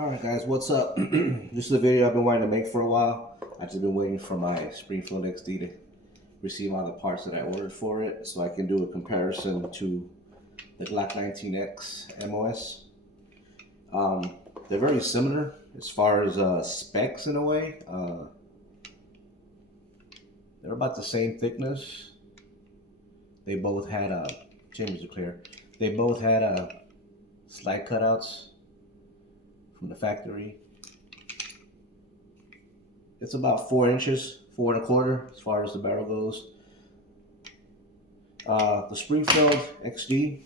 Alright guys, what's up? This is a video I've been wanting to make for a while. I've just been waiting for my Springfield XD to receive all the parts that I ordered for it so I can do a comparison to the Glock 19X MOS. They're very similar as far as specs in a way. They're about the same thickness. They both had chambers are clear. They both had slide cutouts from the factory. It's about 4 inches, 4 1/4 as far as the barrel goes. The Springfield XD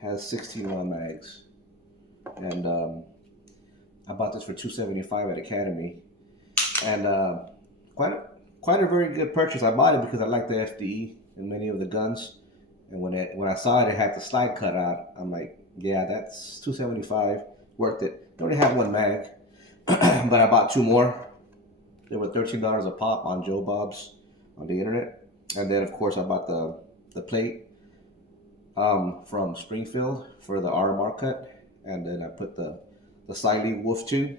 has 16 round mags, and I bought this for $275 at Academy, and quite a very good purchase. I bought it because I like the FDE in many of the guns, and when I saw it had the slide cutout, I'm like, yeah, that's $275. Worth it. They only have one mag, but I bought 2 more. They were $13 a pop on Joe Bob's on the internet. And then of course I bought the plate from Springfield for the RMR cut, and then I put the Siley Wolf 2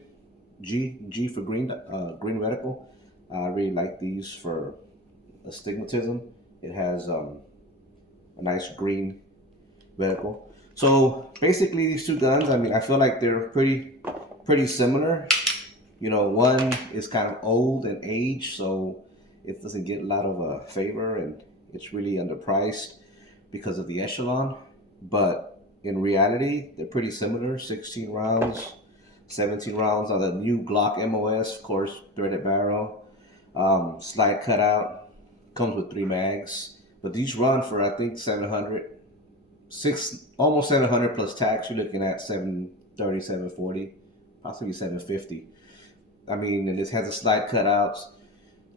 G for green reticle. I really like these for astigmatism. It has a nice green reticle. So basically these two guns, I mean, I feel like they're pretty similar. You know, one is kind of old and aged, so it doesn't get a lot of favor, and it's really underpriced because of the echelon. But in reality, they're pretty similar. 16 rounds, 17 rounds on the new Glock MOS, of course, threaded barrel, slide cutout, comes with 3 mags. But these run for, I think, almost 700 plus tax. You're looking at 730, 740, possibly 750. I mean, and this has a slide cutouts.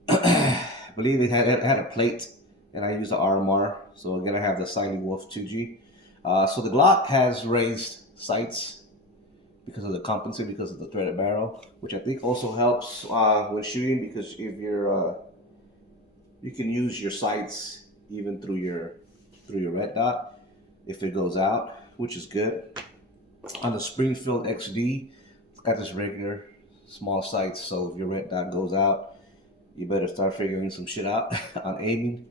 I believe it had a plate, and I use the RMR. So again, I have the Siley Wolf 2G. So the Glock has raised sights because of the compensate, because of the threaded barrel, which I think also helps when shooting, because if you're you can use your sights even through your red dot if it goes out, which is good. On the Springfield XD, it's got this regular small sights, so if your red dot goes out, you better start figuring some shit out on aiming.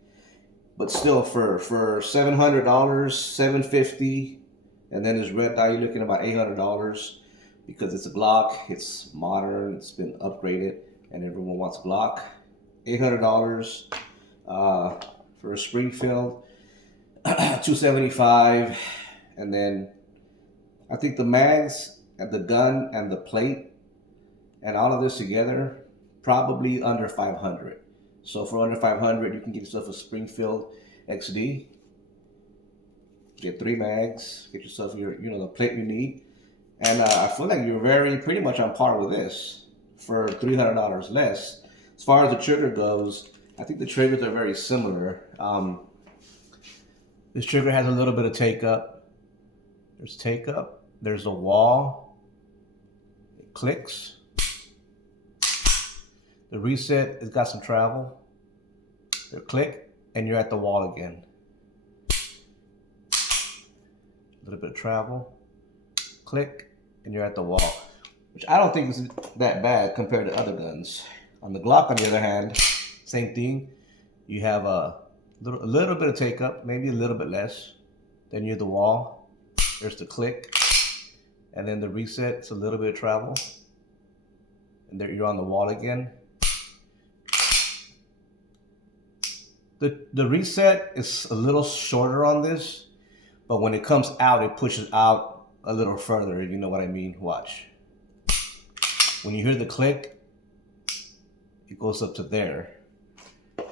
But still, for $700, $750, and then this red dot, you're looking about $800 because it's a Glock, it's modern, it's been upgraded, and everyone wants Glock. $800 for a Springfield. $275, and then I think the mags and the gun and the plate and all of this together probably under $500. So for under $500, you can get yourself a Springfield XD, get 3 mags, get yourself the plate you need, and I feel like you're pretty much on par with this for $300 less. As far as the trigger goes, I think the triggers are very similar. This trigger has a little bit of take up. There's take up. There's a wall. It clicks. The reset has got some travel. You click, and you're at the wall again. A little bit of travel. Click, and you're at the wall. Which I don't think is that bad compared to other guns. On the Glock, on the other hand, same thing. You have a little bit of take up, maybe a little bit less. Then you're the wall. There's the click, and then the reset. It's a little bit of travel, and there you're on the wall again. The reset is a little shorter on this, but when it comes out, it pushes out a little further. If you know what I mean. Watch. When you hear the click, it goes up to there.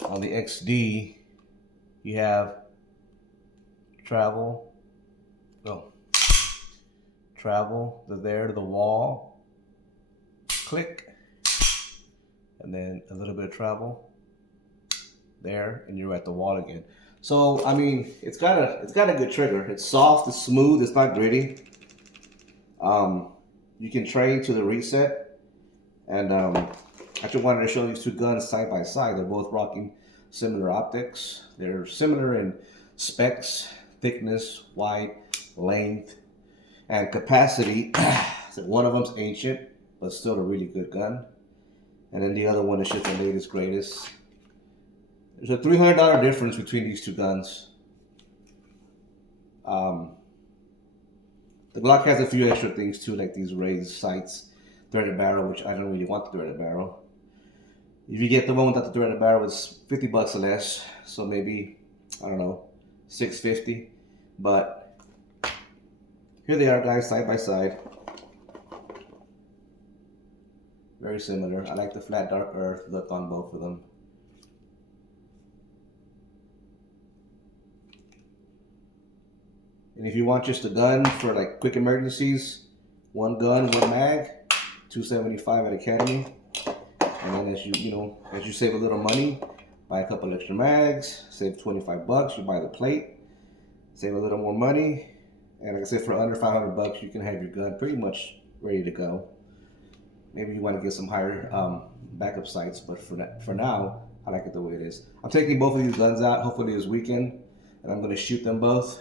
On the XD, you have travel to there, to the wall, click, and then a little bit of travel there, and you're at the wall again. So I mean, it's got a good trigger. It's soft, it's smooth, it's not gritty. You can train to the reset, and I just wanted to show these two guns side by side. They're both rocking similar optics. They're similar in specs, thickness, weight, length, and capacity. So one of them's ancient, but still a really good gun. And then the other one is just the latest, greatest. There's a $300 difference between these two guns. The Glock has a few extra things too, like these raised sights, threaded barrel, which I don't really want the threaded barrel. If you get the one without the threaded barrel, it's $50 or less. So maybe, I don't know, $650. But here they are, guys, side by side. Very similar. I like the flat dark earth look on both of them. And if you want just a gun for like quick emergencies, one gun, one mag, $275 at Academy. And then as you save a little money, buy a couple extra mags, save $25, you buy the plate, save a little more money. And like I said, for under $500, you can have your gun pretty much ready to go. Maybe you want to get some higher backup sights, but for now, I like it the way it is. I'm taking both of these guns out, hopefully this weekend, and I'm going to shoot them both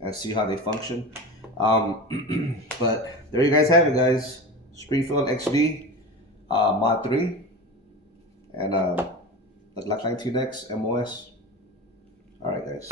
and see how they function. But there you guys have it, guys. Springfield XD, Mod 3, and the Glock 19X MOS. All right, guys.